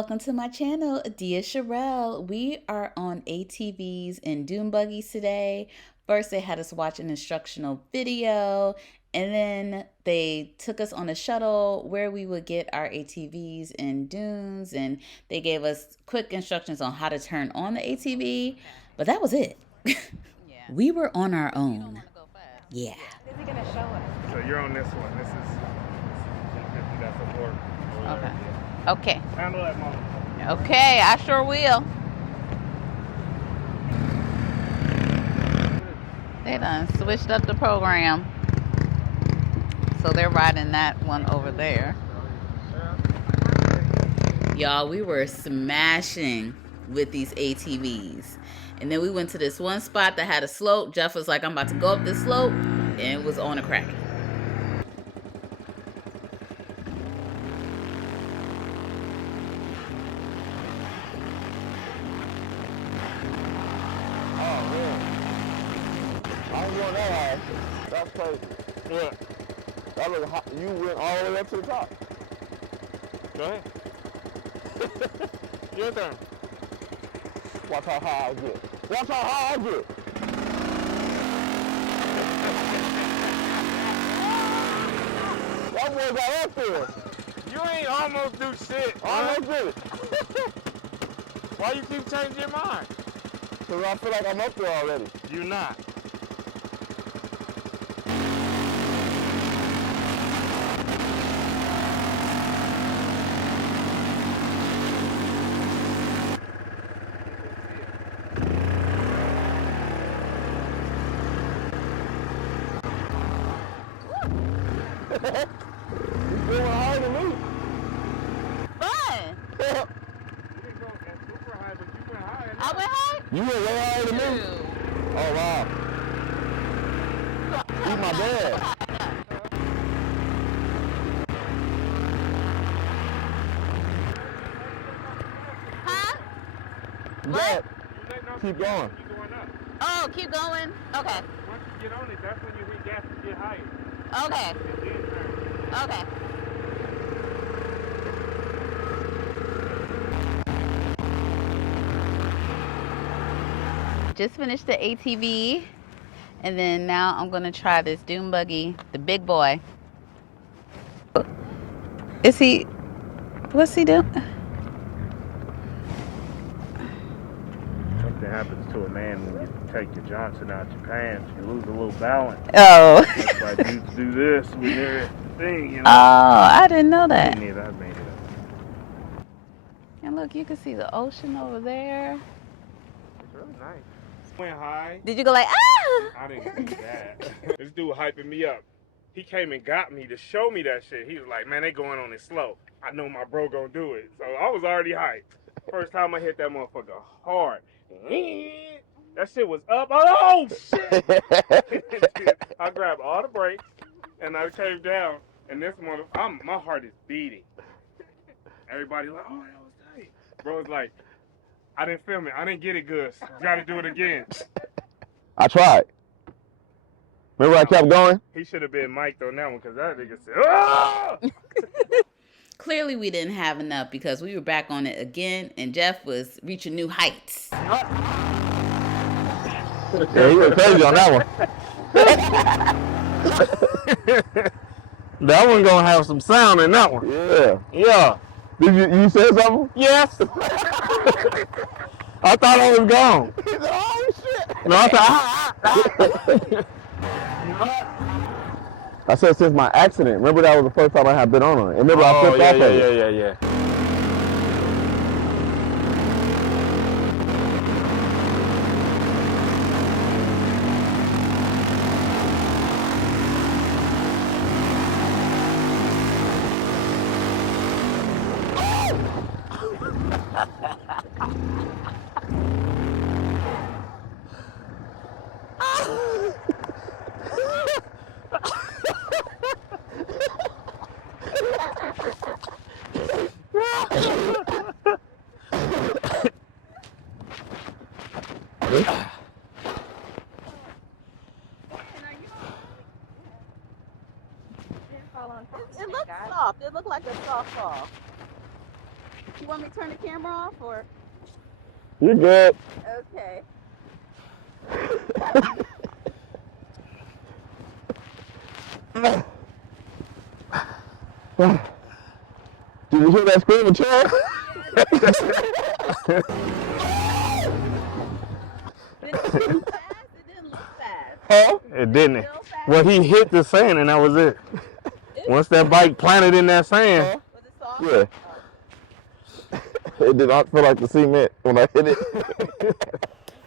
Welcome to my channel, Dia Sherelle. We are on ATVs and dune buggies today. First, they had us watch an instructional video, and then they took us on a shuttle where we would get our ATVs and dunes, and they gave us quick instructions on how to turn on the ATV, but that was it. We were on our own. Yeah. What is he gonna show us? So you're on this one. This is 250. That's a port. Okay. Okay. Handle that moment. Okay, I sure will. They done switched up the program. So they're riding that one over there. Y'all, we were smashing with these ATVs. And then we went to this one spot that had a slope. Jeff was like, I'm about to go up this slope. And it was on a crack. Oh man, I was going that high. That's crazy. Yeah. That was hot. You went all the way up to the top. Go ahead. Your turn. Watch how high I get. Watch how high I get. That boy got up there. You ain't almost do shit. Almost did it. Why you keep changing your mind? Because I feel like I'm up there already. You not. He's going higher than me. Fun. You didn't go that super high, but you went high. I went high? You went way higher than me. Dude. Oh wow. Eat my dad. Huh? Dad, Keep keep going. You're going up. Oh, keep going? Okay. Once you get on it, that's when you hit gas to get higher. Okay. And then turn. Okay. Just finished the ATV, and then now I'm gonna try this dune buggy, the big boy. Is he? What's he doing? Something happens to a man when you take your Johnson out your pants. You lose a little balance. Oh. That's why dudes do this with everything, you know. Oh, I didn't know that. Me neither. I made it up. And look, you can see the ocean over there. It's really nice. Went high. Did you go like, ah? I didn't do that. This dude hyping me up. He came and got me to show me that shit. He was like, man, they going on it slow. I know my bro gonna do it. So I was already hyped. First time I hit that motherfucker hard. That shit was up. Oh, shit. I grabbed all the brakes and I came down. And this motherfucker, my heart is beating. Everybody like, oh, that was tight. Bro's like, I didn't film it. I didn't get it good. Gotta do it again. I tried. Remember I kept going? He should have been mic'd on that one because that nigga said, ah! Clearly, we didn't have enough because we were back on it again, and Jeff was reaching new heights. Yeah, he went crazy on that one. That one gonna have some sound in that one. Yeah. Yeah. Did you say something? Yes. I thought I was gone. He said, oh shit. No, I said, I said since my accident. Remember that was the first time I had been on it. And remember I oh, flipped off of it. yeah. It looks soft. It looked like a soft ball. You want me to turn the camera off or? You're good. Okay. Did you hear that screaming child? Did it feel fast? It didn't look fast. Huh? It didn't. Feel fast? Well, he hit the sand and that was it. Once that bike planted in that sand, Huh? Was it soft? Yeah. It did not feel like the cement when I hit it.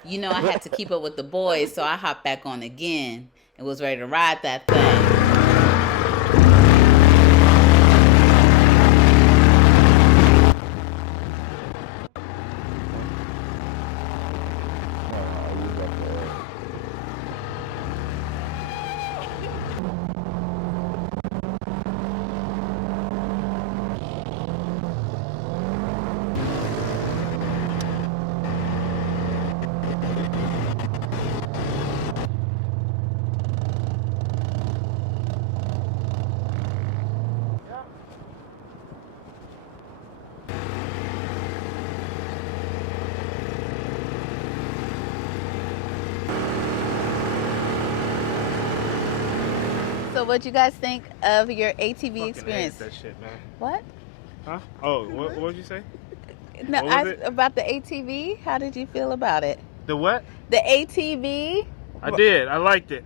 You know, I had to keep up with the boys, so I hopped back on again and was ready to ride that thing. So what you guys think of your ATV experience? That shit, man. What? Huh? Oh, what did you say? No, What was it? about the ATV. How did you feel about it? The what? The ATV I did. I liked it.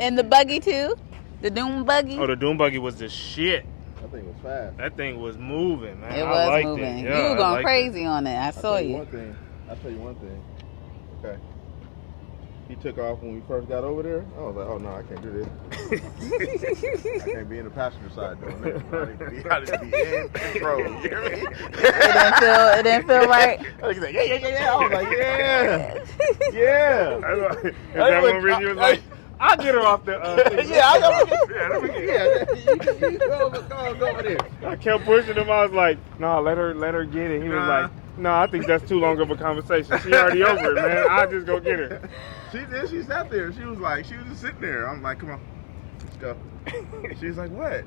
and the buggy too. The Doom buggy. Oh, the Doom buggy was the shit. That thing was fast. That thing was moving, man. It I was liked moving. It. Yeah, You were I going liked crazy on it. I saw you. I'll tell you one thing. Okay. He took off when we first got over there. I was like, oh no, I can't do this. I can't be in the passenger side doing that. I need to be in control. You hear me? It didn't feel right. I was like, yeah. I was like, yeah. Is that one reason you was like, I'll get her off the You go over there. I kept pushing him. I was like, no, let her get it. He was like, no, I think that's too long of a conversation. She already over it, man. I'll just go get her. She did. She sat there. She was just sitting there. I'm like, come on, let's go. She's like, what?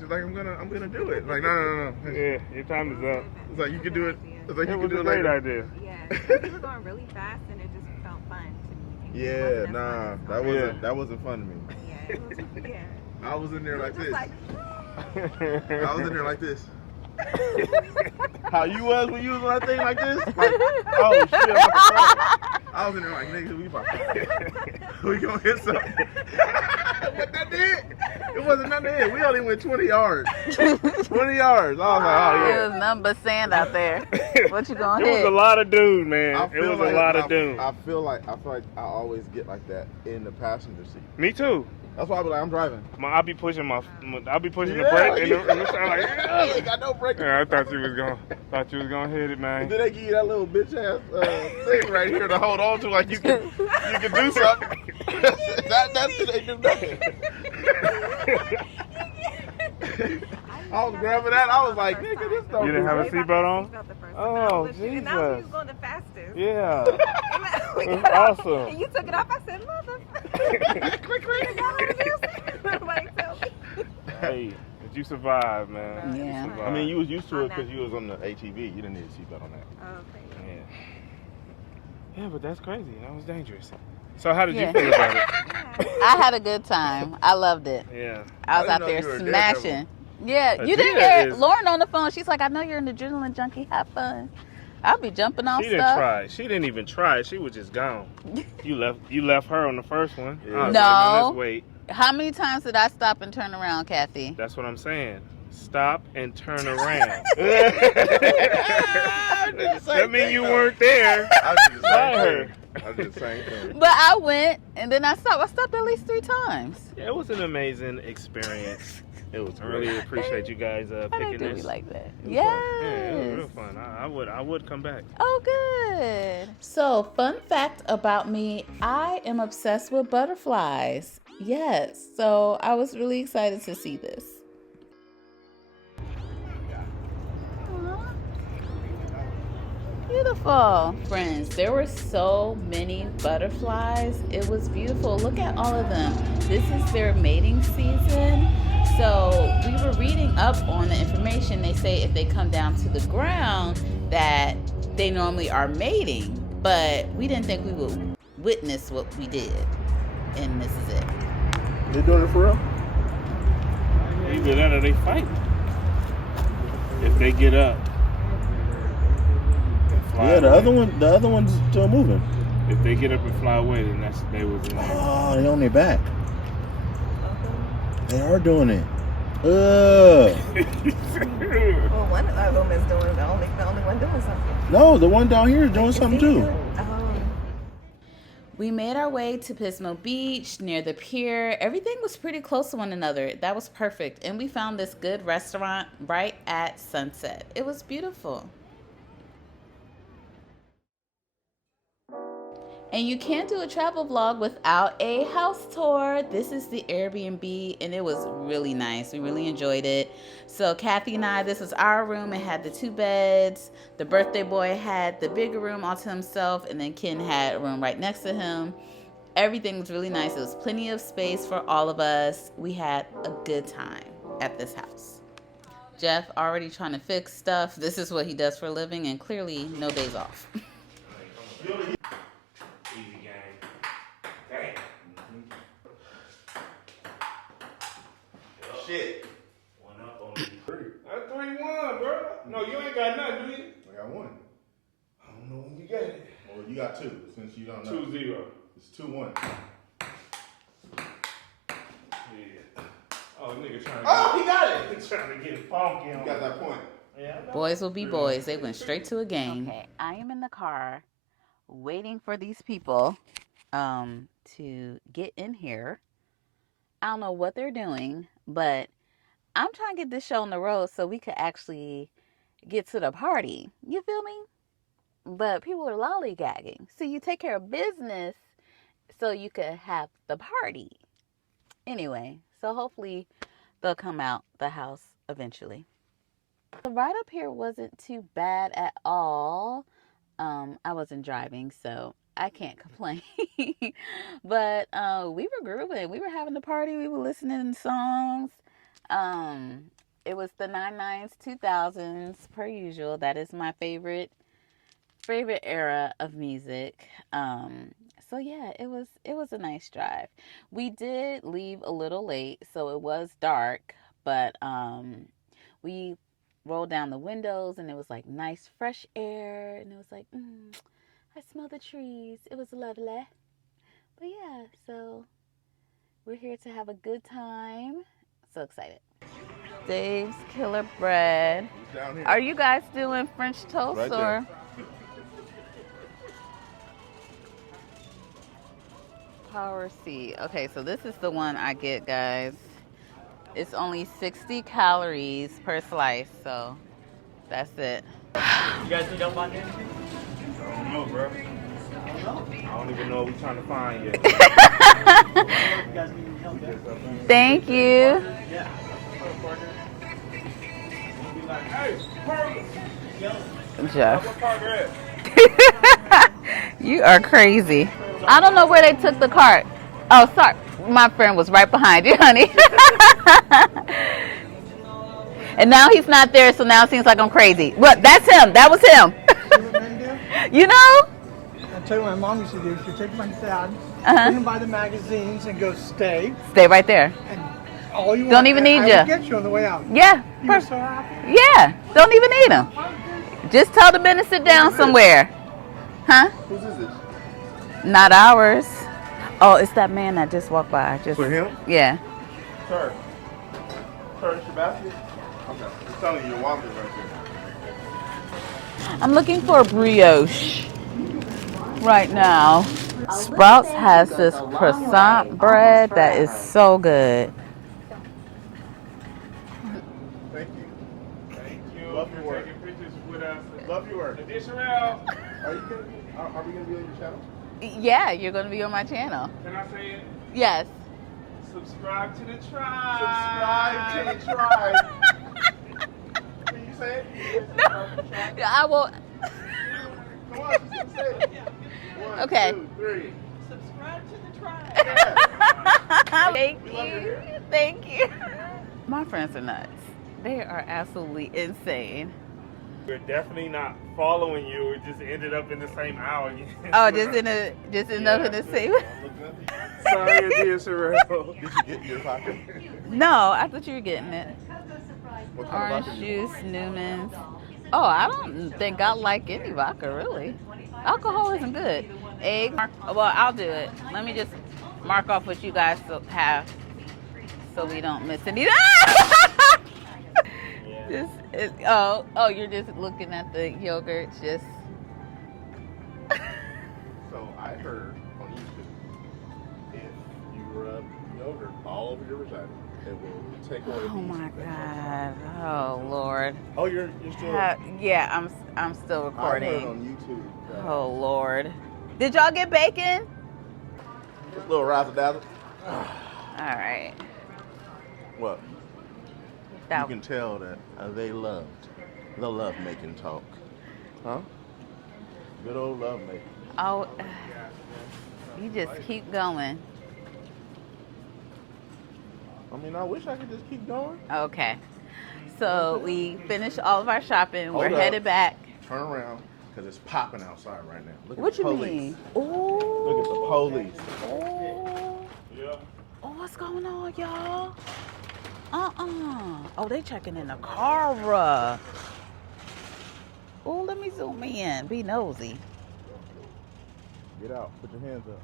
She's like, I'm gonna do it. Like, no. Yeah, your time is up. It's like you can do it. It's like It you was can do a it great later. idea. Yeah, because we were going really fast and it just felt fun to me. It Yeah, wasn't as fun as going. that wasn't fun to me. Yeah, it was, yeah. I was in there like Just this. like, I was in there like this. How you was when you was on that thing like this? Like, oh shit, I'm about to cry. I was in there like, nigga, we gonna hit something. What that did? It wasn't nothing to hit. We only went 20 yards. 20 yards. I was like, oh It yeah. was nothing but sand out there. What you gonna It was hit? a lot of dude, man. I It feel was like a lot of dude. I feel like I always get like that in the passenger seat. Me too. That's why I be like, I'm driving. I'll be pushing the brake and the sound like, I ain't got no brake. yeah, I thought you was gonna hit it, man. And then they give you that little bitch ass thing right here to hold on to, like you can do something. That's it. They do nothing. I was grabbing that. I was like, nigga, this don't. You didn't have a Way seatbelt back on? seatbelt the first time. Oh, And now Jesus. he was going the fastest. Yeah. We That's got off, awesome. And you took it off. I said, mother. Quick. Nobody tell me. Hey, did you survive, man? Yeah. You survived. I mean, you was used to it because you was on the ATV. You didn't need a seatbelt on that. Okay. Yeah, but that's crazy. That was dangerous. So how did Yeah. you feel about it? I had a good time. I loved it. Yeah. I was I out didn't know there you were a smashing. Yeah, A you didn't daredevil hear is- Lauren on the phone. She's like, I know you're an adrenaline junkie. Have fun. I'll be jumping off She didn't stuff. try. She didn't even try. She was just gone. You left her on the first one. Yeah. I was No. like, man, let's wait. How many times did I stop and turn around, Kathy? That's what I'm saying. Stop and turn around. That mean you weren't there. I did the Try same her. thing. I did the same thing. But I went and then I stopped. I stopped at least 3 times. Yeah, it was an amazing experience. It was I really appreciate you guys I picking didn't do this. me like that. was Yes. fun. Yeah, it was real fun. I would come back. Oh, good. So, fun fact about me, I am obsessed with butterflies. Yes, so I was really excited to see this. Aw. Beautiful. Friends, there were so many butterflies. It was beautiful. Look at all of them. This is their mating season. So we were reading up on the information. They say if they come down to the ground that they normally are mating, but we didn't think we would witness what we did, and this is it. They doing it for real? Either that or they fight. If they get up. And fly Yeah, the away. other one's still moving. If they get up and fly away, then they was in there. Oh, they on their back. They are doing it. Well, one of them is doing the only one doing something. No, the one down here is doing something too. We made our way to Pismo Beach near the pier. Everything was pretty close to one another. That was perfect. And we found this good restaurant right at sunset. It was beautiful. And you can't do a travel vlog without a house tour. This is the Airbnb, and it was really nice. We really enjoyed it. So Kathy and I, this was our room. It had the 2 beds. The birthday boy had the bigger room all to himself, and then Ken had a room right next to him. Everything was really nice. There was plenty of space for all of us. We had a good time at this house. Jeff already trying to fix stuff. This is what he does for a living, and clearly no days off. Shit. That's 3-1, bro. No, you ain't got nothing, do you? I got one. I don't know when you got it. Well, you got 2 since you don't know. 2-0. It's 2-1. Yeah. Oh, nigga trying to Oh, he got it. He's trying to get funky on You got that point. Yeah. Boys will be boys. They went straight to a game. Okay, I am in the car waiting for these people to get in here. I don't know what they're doing, but I'm trying to get this show on the road so we could actually get to the party. You feel me? But people are lollygagging. So you take care of business so you could have the party. Anyway, so hopefully they'll come out the house eventually. The ride up here wasn't too bad at all. I wasn't driving, so I can't complain. But we were grooving. We were having a party. We were listening to songs. It was the 99s, 2000s, per usual. That is my favorite era of music. So yeah, it was a nice drive. We did leave a little late, so it was dark, but we rolled down the windows and it was like nice fresh air, and it was like I smell the trees. It was lovely. But yeah, so we're here to have a good time. So excited. Dave's Killer Bread. Down here. Are you guys doing French toast Right or? there. Power C. Okay, so this is the one I get, guys. It's only 60 calories per slice, so that's it. You guys need help on here? I don't know, bro. I don't even know what we're trying to find yet. You guys need help there? Thank you. Yeah. Hey, Parker. Jeff. What Parker at? You are crazy. I don't know where they took the cart. Oh, sorry. My friend was right behind you, honey. And now he's not there, so now it seems like I'm crazy. But that's him. That was him. You know? I'll tell you what my mom used to do. She'd take my dad, bring him by the magazines, and go stay. Stay right there. And all you Don't want, even I need would ya. get you on the way out. Yeah. You were so happy. Yeah. Don't even need him. Just tell the men to sit down somewhere. Huh? Whose is this? Not ours. Oh, it's that man that just walked by. Just For him? Yeah. Sir. Sir, it's your basket? Okay. I'm telling you, your wallet is right there. I'm looking for a brioche right now. Sprouts has this croissant bread that is so good. Thank you. Thank you Love for your work. taking pictures with us. Love your work. Additional. Are we gonna be on your channel? Yeah, you're going to be on my channel. Can I say it? Yes. Subscribe to the tribe. Subscribe to the tribe. Can you say it? No, I will. Come on, she's gonna say it. 1, Okay. 2, 3. Subscribe to the tribe. Thank you. Thank you. my friends are nuts. They are absolutely insane. We're definitely not following you. We just ended up in the same aisle again. Oh, just enough in the same. Sorry, Adia Sherelle. Did you get your vodka? No, I thought you were getting it. What kind Orange of vodka you juice, Newman's. Oh, I don't think I like any vodka, really. Alcohol isn't good. Egg. Well, I'll do it. Let me just mark off what you guys have so we don't miss any. Oh, you're just looking at the yogurt. Just. So I heard on YouTube, if you rub yogurt all over your vagina, it will take away. Oh my God! Oh Lord! Oh, you're still. Yeah, I'm still recording. I heard on YouTube. Oh Lord! Did y'all get bacon? Just a little razzle dazzle. All right. What? That, You can tell that they loved the love making talk, huh? Good old love making. oh, you just keep going. I mean, I wish I could just keep going. Okay. So we finished all of our shopping. Hold We're up. headed back. Turn around, because it's popping outside right now. Look at What the you police. mean? Oh. Look at the police. Oh. Yeah. Oh, what's going on, y'all? Oh, they checking in the car. Oh, let me zoom in. Be nosy. Get out. Put your hands up.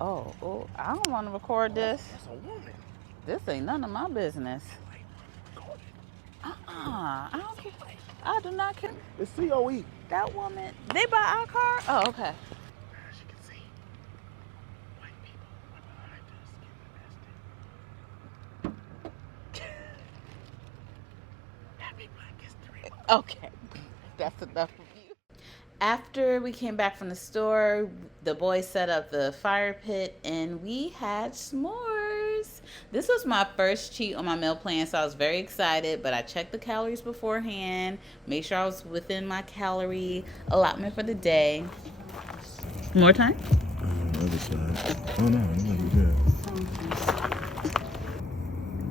Oh, I don't want to record this. That's a woman. This ain't none of my business. I don't care. I do not care. It's COE. That woman, they buy our car? Oh, okay. As you can see, white people are behind us getting arrested. Happy Black History Month. Okay. That's enough of you. After we came back from the store, the boys set up the fire pit and we had s'mores. This was my first cheat on my meal plan, so I was very excited, but I checked the calories beforehand, made sure I was within my calorie allotment for the day. More time? Other side. Oh no, you're good.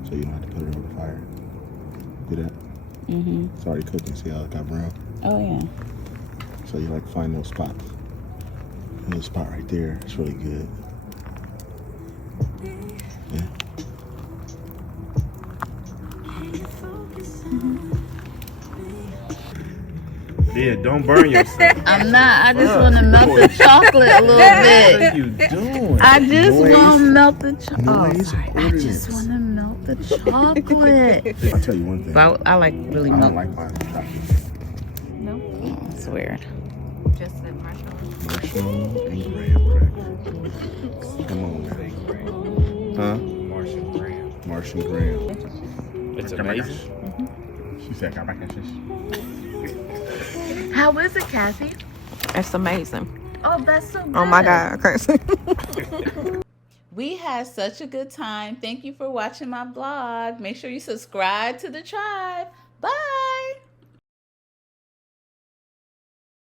So you don't have to put it over the fire. Do that? Mm-hmm. It's already cooking. See how it got brown? Oh, yeah. So you like find those spots. There's a spot right there. It's really good. Yeah. Yeah, don't burn yourself. I'm not. I just want to melt the chocolate a little bit. What are you doing? I just want to melt the chocolate. Oh, Noise sorry. I just want to melt the chocolate. I'll tell you one thing. But I like really I don't milk. like mine chocolate. No. Oh, it's weird. Just the marshmallow. Marshmallow and graham crackers. Come on now. Huh? Martian Graham. Martian graham. It's amazing. She said, "Come back and shish." How is it, Kathy? It's amazing. Oh, that's so good. Oh my God, crazy. We had such a good time. Thank you for watching my vlog. Make sure you subscribe to the tribe. Bye.